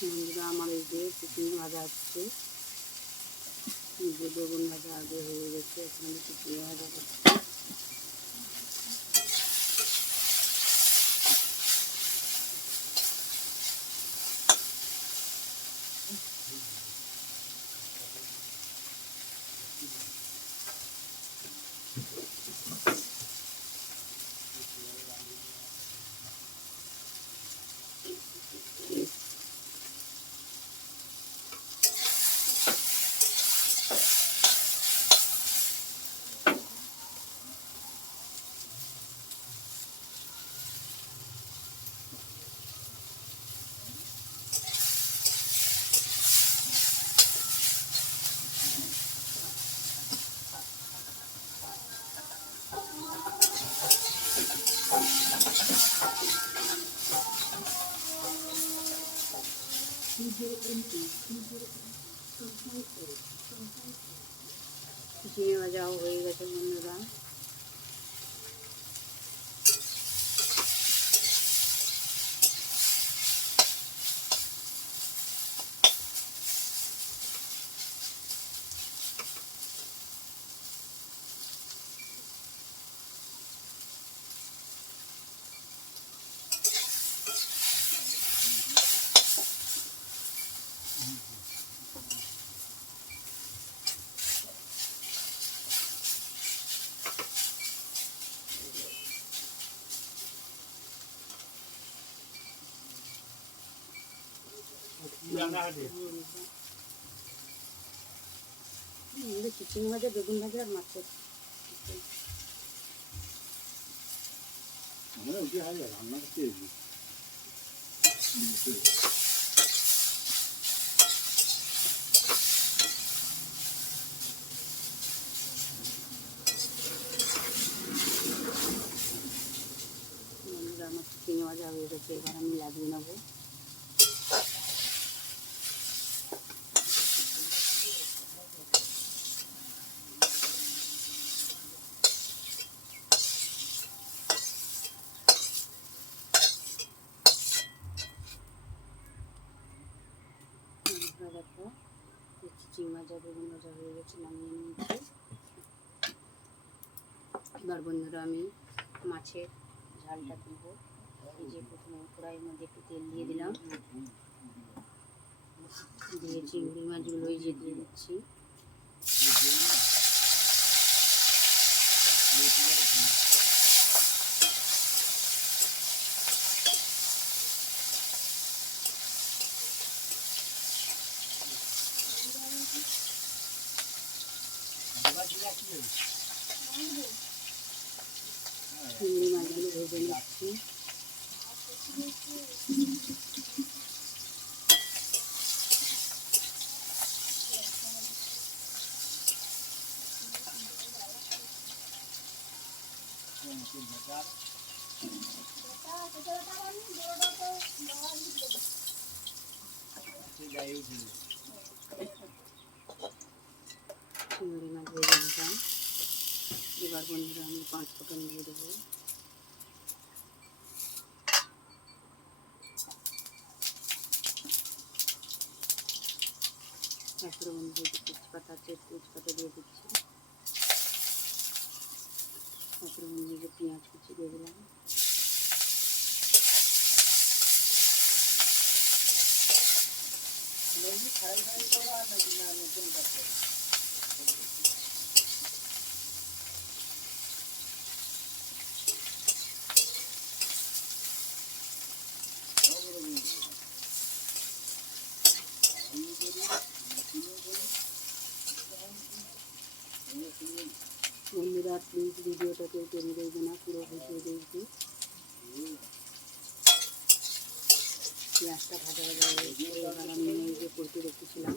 বন্ধুরা, আমার এই যে চিকেন ভাজা হচ্ছে যে বেগুন ভাজা আগে হয়ে গেছে, এখন আমি চিকেন ভাজা করছি। চিকেন যাও হয়ে গেছে বন্ধুরা। চিকেন ভাজা বেগুন ভাজা আর মাছের আমরা ওই যে হাই রান্না করতে এসেছি বন্ধুরা আমার চিকেন ভাজা হয়ে গেছে এবার আমি লাগিয়ে নেব বন্ধুরা দেখো ভাজা বেগুন ভাজা হয়ে গেছে নামিয়ে নিয়েছি এবার বন্ধুরা আমি মাছের ঝালটা তুলব এই যে প্রথমে কড়াইয়ের মধ্যে একটু তেল দিয়ে দিলাম দিয়ে চিংড়ি মাছগুলো এই যে দিয়ে দিচ্ছি চিংড়ি মাছগুলো ভেজে নিচ্ছি চিংড়ি মাছ ভেজে নিলাম এবার বন্ধুরা আমি পাঁচ ফোটন দিয়ে দেবো তারপরে বন্ধুরা যে তেজপাতা আছে, তেজপাতা দিয়ে দিচ্ছি। তারপরে বন্ধুরা যে পেঁয়াজ কুচি দিয়ে দিলাম। বন্ধুরা প্লিজ ভিডিওটাকে টেনে দেখবে না পুরো ভিডিও দেখবে পেঁয়াজটা ভাজা ভাজা হয়েছে এবার আমি যে করতে রেখেছিলাম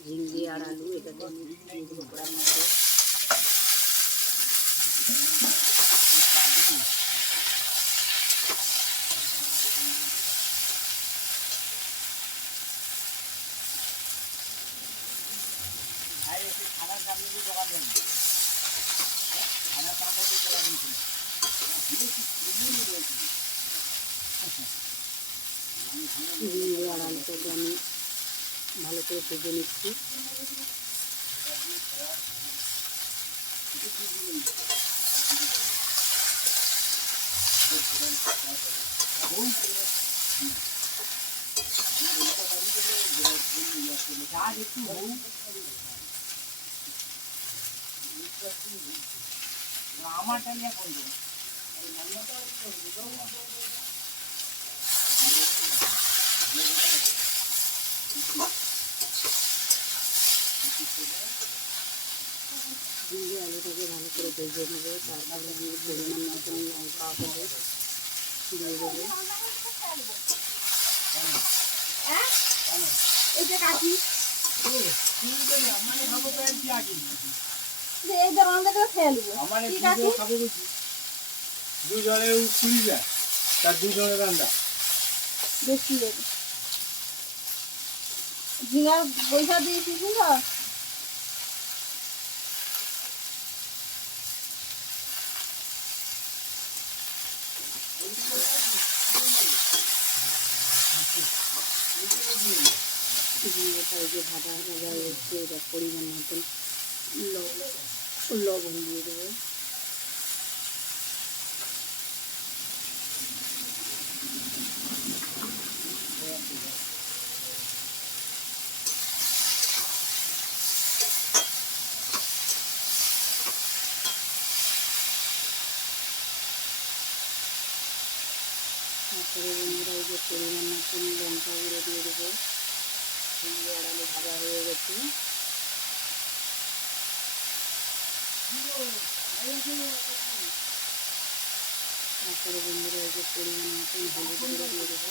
ঝিঙ্গে আর আলু, এটাকে আমি দিয়ে দেবো মধ্যে দিয়ে আড়ালটাকে আমি ভালো করে ভেজে নিচ্ছি। আমারটা নিয়ে ফোন দিয়ে আলুটাকে ভালো করে ভেজে নেব তারপরে আমি পরিমাণ মতন লঙ্কা দিয়ে দেবো এটা কাটি আমার খাব তো একটি আগে যে এই দোকানটা করে ফেলব আমার ঠিক দুটো আছে খাব বুঝি দুজনে কুড়ি যায় তার দুজনে রান্না। বেশি ঝিঙার দিয়েছিস না ঝিঙেটা যে ভাজা ভাজা পরিমাণ মতন লবণ লবণ দিয়ে দেবো। তারপরে বন্ধুরা এই যে পরিমাণ মতন লঙ্কা গুঁড়ো দিয়ে দেবো। ঝিঙে আড়ালে ভাজা হয়ে গেছে। তারপরে বন্ধুরা এই যে পরিমাণ মতন হলুদ গুঁড়ো দিয়ে দেবো।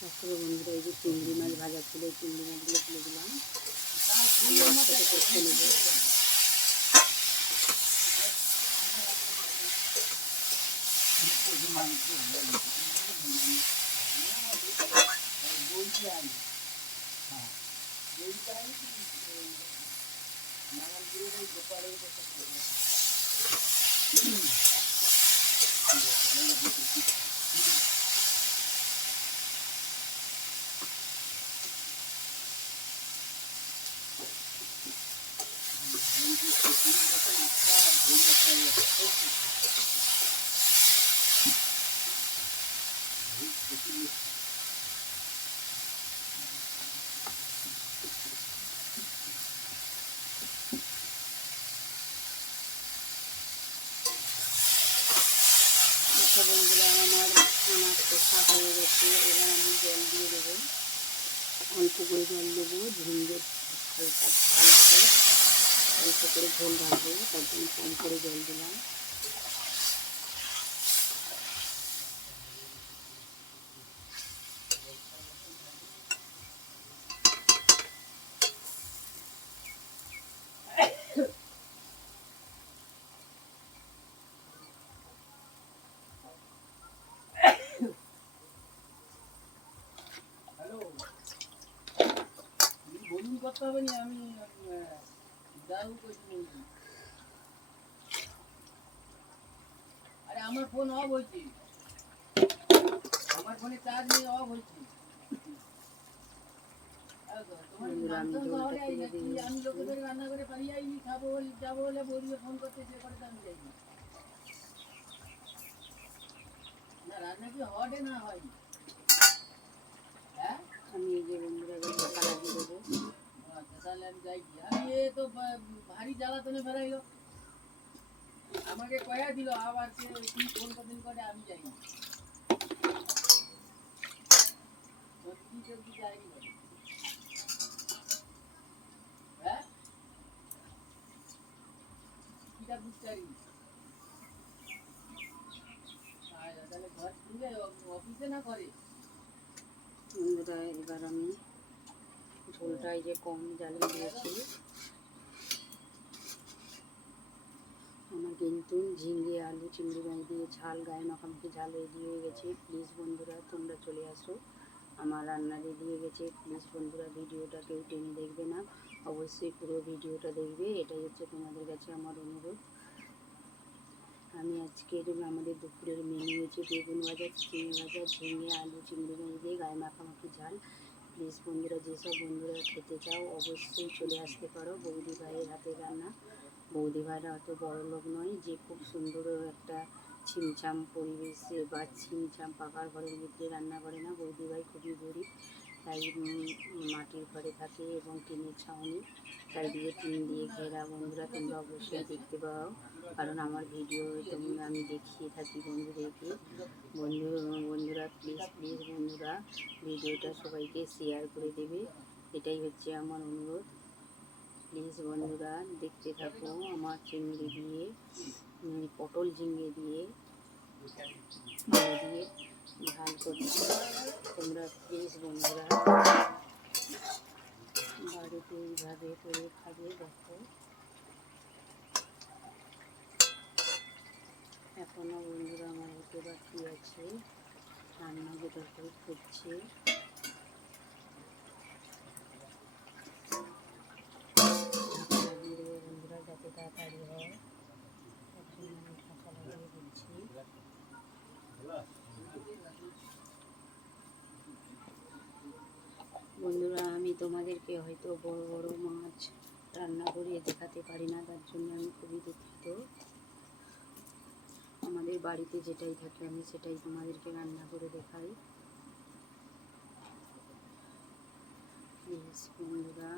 তারপরে বন্ধুরা এই যে চিংড়ি মাছ ভাজা ছিল এই চিংড়ি মাছগুলো তুলে দিলাম দিয়ে একসাথে কষে নেব আচ্ছা বন্ধুরা আমার খানা কষা হয়ে গেছে এবার আমি জল দিয়ে দেবো অল্প করে জল দেবো ঝিঙ্গের হালকা ঝাল হবে। অল্প করে ঝোল রাখব তার জন্য কম করে জল দিলাম। না রান্না কি হটে না হয়নি আমি এই যে বন্ধুরা এবার ঢাকা লাগিয়ে দেবো আচ্ছা তাহলে আমি যাই কি আমি এ তো ভারী জ্বালাতনে আমাকে কয়া দিল, আবার সে ফোন করে আমি যাই। সত্যি হ্যাঁ? তাহলে ঘর খুলে অফিসে না এবার আমি ঝোলটা এই যে কম জ্বালিয়ে দিয়েছি আমার কিন্তু ঝিঙ্গে আলু, চিংড়ি মাছ দিয়ে ঝাল, গায়ে মাখামাখি ঝাল রেডি হয়ে গেছে। প্লিজ বন্ধুরা, তোমরা চলে আসো। আমার রান্না রেডি হয়ে গেছে। প্লিজ বন্ধুরা, ভিডিওটা কেউ টেনে দেখবে না। অবশ্যই পুরো ভিডিওটা দেখবে। এটাই হচ্ছে তোমাদের কাছে আমার অনুরোধ। আমি আজকে আমাদের দুপুরের মেনু হয়েছে বেগুন ভাজা, চিংড়ি ভাজা ঝিঙে আলু, চিংড়ি মাছ দিয়ে গায়ে মাখামাখি ঝাল। প্লিজ বন্ধুরা, যেসব বন্ধুরা খেতে চাও অবশ্যই চলে আসতে পারো। বৌদি ভাইয়ের হাতে রান্না। বৌদি ভাইরা অত বড় লোক নয়, যে খুব সুন্দর একটা ছিমছাম পরিবেশে বা ছিমছাম পাকার ঘরের মধ্যে রান্না করে না। বৌদি ভাই খুবই গরিব, তাই মাটির ঘরে থাকে এবং টিনের ছাউনি চারিদিকে টিন দিয়ে ঘেরা। বন্ধুরা, তোমরা অবশ্যই দেখতে পাও। কারণ আমার ভিডিও তোমরা আমি দেখিয়ে থাকি বন্ধুদেরকে। বন্ধু, বন্ধুরা প্লিজ প্লিজ বন্ধুরা ভিডিওটা সবাইকে শেয়ার করে দেবে। এটাই হচ্ছে আমার অনুরোধ। প্লিজ বন্ধুরা, দেখতে থাকো আমার চিংড়ি দিয়ে পটল ঝিঙে দিয়ে। দিয়ে ঝাল করছি। তোমরা প্লিজ বন্ধুরা, বাড়িতে এইভাবে করে খাবে দেখো। এখনও বন্ধুরা আমার হতে বাকি আছে। রান্না করে করছে। বন্ধুরা যাতে তাড়াতাড়ি হয় জন্য আমি ঢাকা লাগিয়ে দিচ্ছি। বন্ধুরা, আমি তোমাদেরকে হয়তো বড় বড় মাছ রান্না করে দেখাতে পারি না, তার জন্য আমি খুবই দুঃখিত। আমাদের বাড়িতে যেটাই থাকে আমি সেটাই তোমাদেরকে রান্না করে দেখাই। বন্ধুরা।